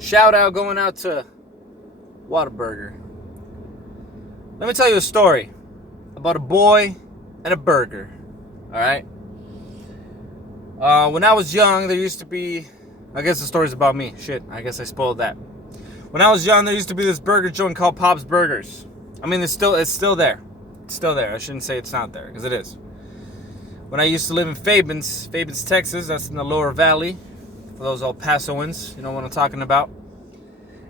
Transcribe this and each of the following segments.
Shout out going out to Whataburger. Let me tell you a story about a boy and a burger. Alright? When I was young, there used to be... I guess the story's about me. Shit, I guess I spoiled that. When I was young, there used to be this burger joint called Pop's Burgers. I mean, it's still there. It's still there. I shouldn't say it's not there, because it is. When I used to live in Fabens, Texas, that's in the lower valley. For those El Pasoans, you know what I'm talking about.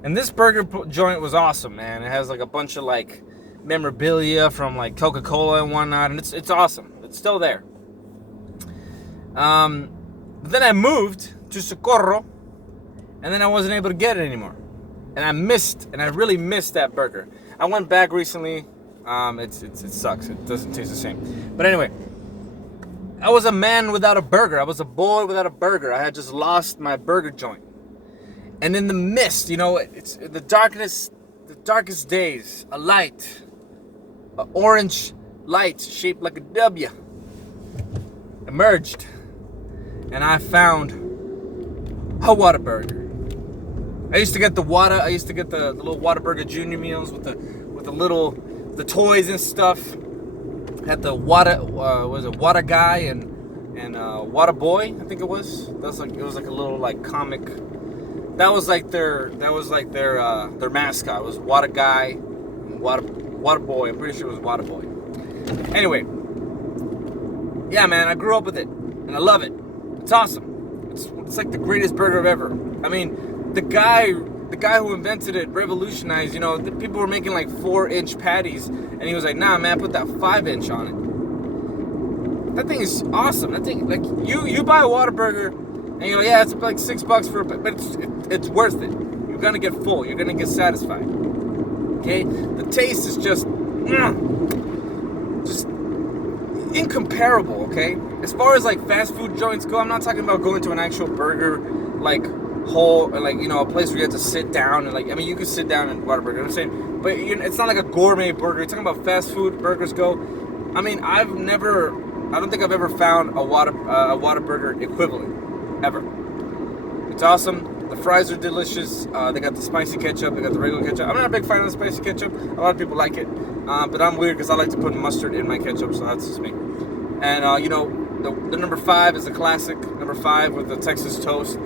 And this burger joint was awesome, man. It has like a bunch of like memorabilia from like Coca-Cola and whatnot, and it's awesome. It's still there. But then I moved to Socorro, and then I wasn't able to get it anymore. And I really missed that burger. I went back recently. It sucks. It doesn't taste the same. But anyway, I was a man without a burger. I was a boy without a burger. I had just lost my burger joint. And in the mist, you know, it's the darkest days, a light, an orange light shaped like a W emerged. And I found a Whataburger. I used to get the little Whataburger Junior meals with the toys and stuff. Had the Whata guy and Whata boy, I think it was. It was like a little like comic. That was like their mascot. It was Whata guy, and Whata boy. I'm pretty sure it was Whata boy. Anyway, yeah, man, I grew up with it and I love it. It's awesome. It's like the greatest burger ever. I mean, the guy who invented it revolutionized, you know, the people were making like 4-inch patties, and he was like, nah, man, put that 5-inch on it. That thing is awesome. That thing, like, you buy a Whataburger, and you go, yeah, it's like $6 for but it's worth it. You're gonna get full. You're gonna get satisfied. Okay? The taste is just incomparable, okay? As far as like fast food joints go, I'm not talking about going to an actual burger like hole, like, you know, a place where you have to sit down and like, I mean, you can sit down and Whataburger, you know what I'm saying? But it's not like a gourmet burger. You're talking about fast food burgers go. I mean, I don't think I've ever found a Whataburger equivalent, ever. It's awesome. The fries are delicious. They got the spicy ketchup. They got the regular ketchup. I'm not a big fan of the spicy ketchup. A lot of people like it. But I'm weird because I like to put mustard in my ketchup, so that's just me. And, you know, the number 5 is a classic. Number 5 with the Texas toast.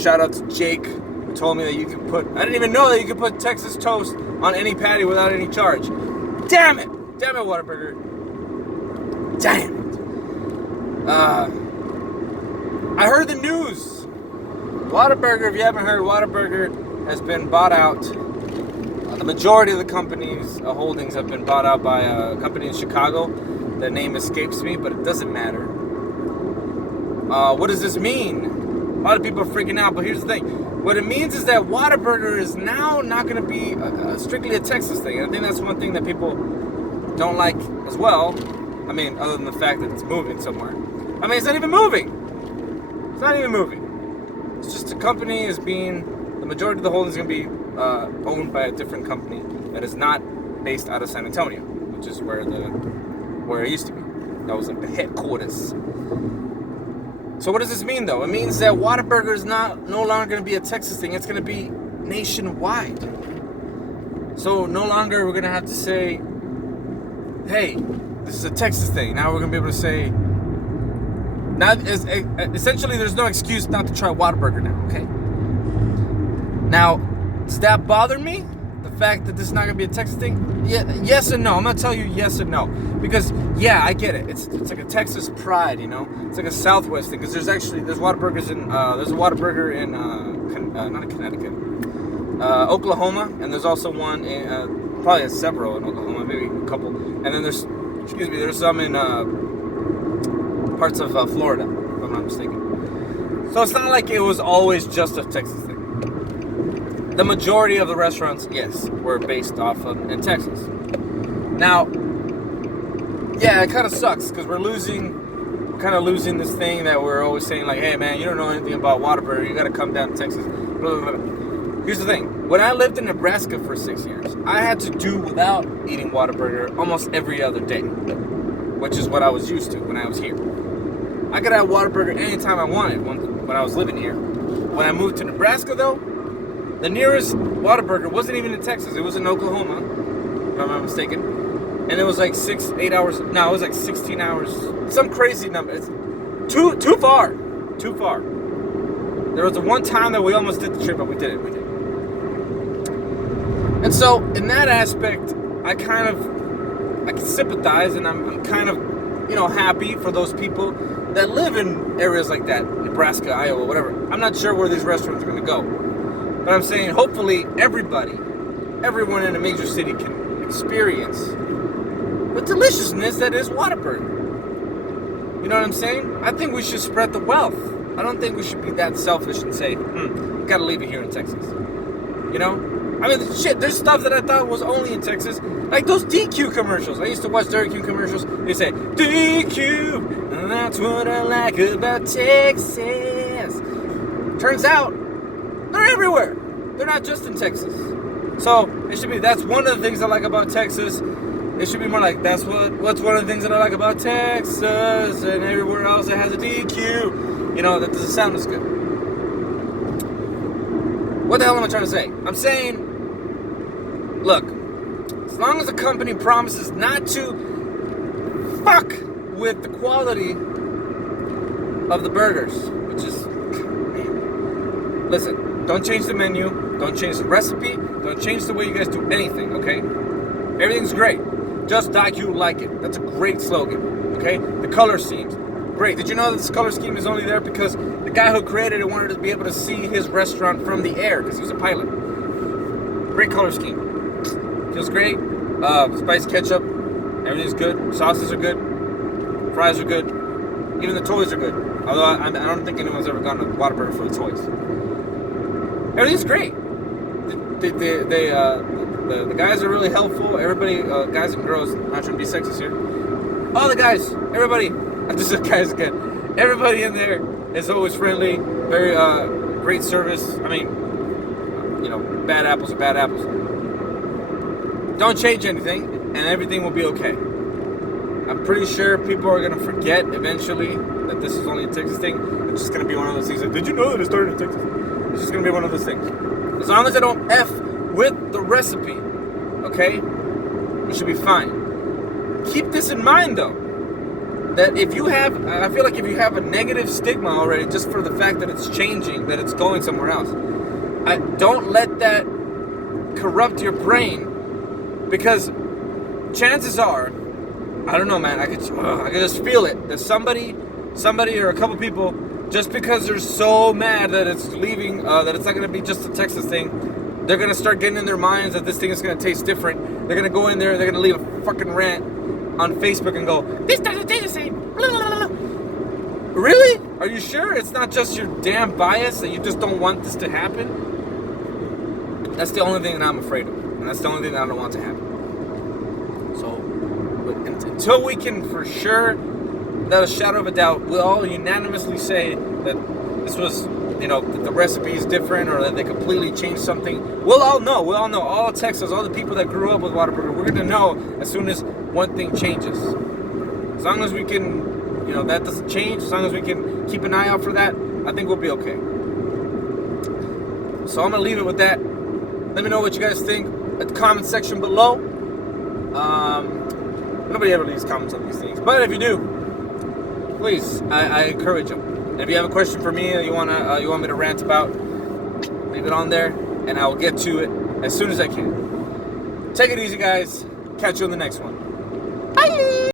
Shout out to Jake, who told me that you could put... I didn't even know that you could put Texas toast on any patty without any charge. Damn it! Damn it, Whataburger. Damn it. I heard the news. Whataburger, if you haven't heard, Whataburger has been bought out. The majority of the company's holdings have been bought out by a company in Chicago. The name escapes me, but it doesn't matter. What does this mean? A lot of people are freaking out, but here's the thing. What it means is that Whataburger is now not going to be strictly a Texas thing. And I think that's one thing that people don't like as well. I mean, other than the fact that it's moving somewhere. I mean, it's not even moving. It's not even moving. It's just a company the majority of the holdings is going to be owned by a different company that is not based out of San Antonio, which is where it used to be. That was like the headquarters. So what does this mean, though? It means that Whataburger is no longer going to be a Texas thing. It's going to be nationwide. So no longer we're going to have to say, hey, this is a Texas thing. Now we're going to be able to say, essentially there's no excuse not to try Whataburger now, okay? Now, does that bother me? The fact that this is not going to be a Texas thing? Yeah, yes and no. I'm going to tell you yes and no. Because, yeah, I get it. It's like a Texas pride, you know? It's like a Southwest thing. Because there's Whataburgers there's a Whataburger in, not in Connecticut, Oklahoma. And there's also one in, probably several in Oklahoma, maybe a couple. And then there's some in parts of Florida, if I'm not mistaken. So it's not like it was always just a Texas thing. The majority of the restaurants, yes, were based off of in Texas. Now, yeah, it kind of sucks because we're losing this thing that we're always saying, like, hey, man, you don't know anything about Whataburger. You got to come down to Texas. Blah, blah, blah. Here's the thing. When I lived in Nebraska for 6 years, I had to do without eating Whataburger almost every other day, which is what I was used to when I was here. I could have Whataburger anytime I wanted when I was living here. When I moved to Nebraska, though, The nearest Whataburger wasn't even in Texas. It was in Oklahoma, if I'm not mistaken. And it was like 8 hours. No, it was like 16 hours. Some crazy number. It's too far. Too far. There was the one time that we almost did the trip, but we did it. We did. And so, in that aspect, I can sympathize, and I'm kind of, happy for those people that live in areas like that, Nebraska, Iowa, whatever. I'm not sure where these restaurants are going to go, but I'm saying hopefully everyone in a major city can experience the deliciousness that is Whataburger. You know what I'm saying? I think we should spread the wealth. I don't think we should be that selfish and say, gotta leave it here in Texas. I mean, shit, there's stuff that I thought was only in Texas. Like those DQ commercials. I used to watch Dairy Q commercials. They say, DQ, and that's what I like about Texas. Turns out, they're everywhere. They're not just in Texas. So, that's one of the things I like about Texas. It should be more like, what's one of the things that I like about Texas, and everywhere else it has a DQ. That doesn't sound as good. What the hell am I trying to say? I'm saying, look, as long as the company promises not to fuck with the quality of the burgers, which is, listen, don't change the menu, don't change the recipe, don't change the way you guys do anything, okay? Everything's great. Just like you like it. That's a great slogan, okay? The color schemes, great. Did you know that this color scheme is only there because the guy who created it wanted to be able to see his restaurant from the air because he was a pilot. Great color scheme. Feels great. Spicy ketchup. Everything's good. Sauces are good. Fries are good. Even the toys are good. Although I don't think anyone's ever gone to Whataburger for the toys. Everything's great. The guys are really helpful. Everybody, guys and girls, not trying to be sexist here. All the guys, everybody. I just said guys again. Everybody in there is always friendly. Very great service. I mean, bad apples are bad apples. Don't change anything, and everything will be okay. I'm pretty sure people are going to forget eventually that this is only a Texas thing. It's just going to be one of those things like, did you know that it started in Texas? It's just going to be one of those things. As long as I don't F with the recipe, okay, we should be fine. Keep this in mind, though, that I feel like if you have a negative stigma already just for the fact that it's changing, that it's going somewhere else, don't let that corrupt your brain, because chances are, I don't know, man, I could just feel it, that somebody or a couple people, just because they're so mad that it's leaving, that it's not going to be just a Texas thing, they're going to start getting in their minds that this thing is going to taste different. They're going to go in there, they're going to leave a fucking rant on Facebook and go, this doesn't taste the same. Blah, blah, blah. Really? Are you sure it's not just your damn bias that you just don't want this to happen? That's the only thing that I'm afraid of. And that's the only thing that I don't want to happen. So, until we can for sure, without a shadow of a doubt, we'll all unanimously say that this was, that the recipe is different or that they completely changed something. We'll all know. All of Texas, all the people that grew up with Whataburger, we're going to know as soon as one thing changes. As long as we can, that doesn't change, as long as we can keep an eye out for that, I think we'll be okay. So I'm going to leave it with that. Let me know what you guys think at the comment section below. Nobody ever leaves comments on these things, but if you do, please, I encourage them. And if you have a question for me, or you want me to rant about, leave it on there, and I will get to it as soon as I can. Take it easy, guys. Catch you on the next one. Bye.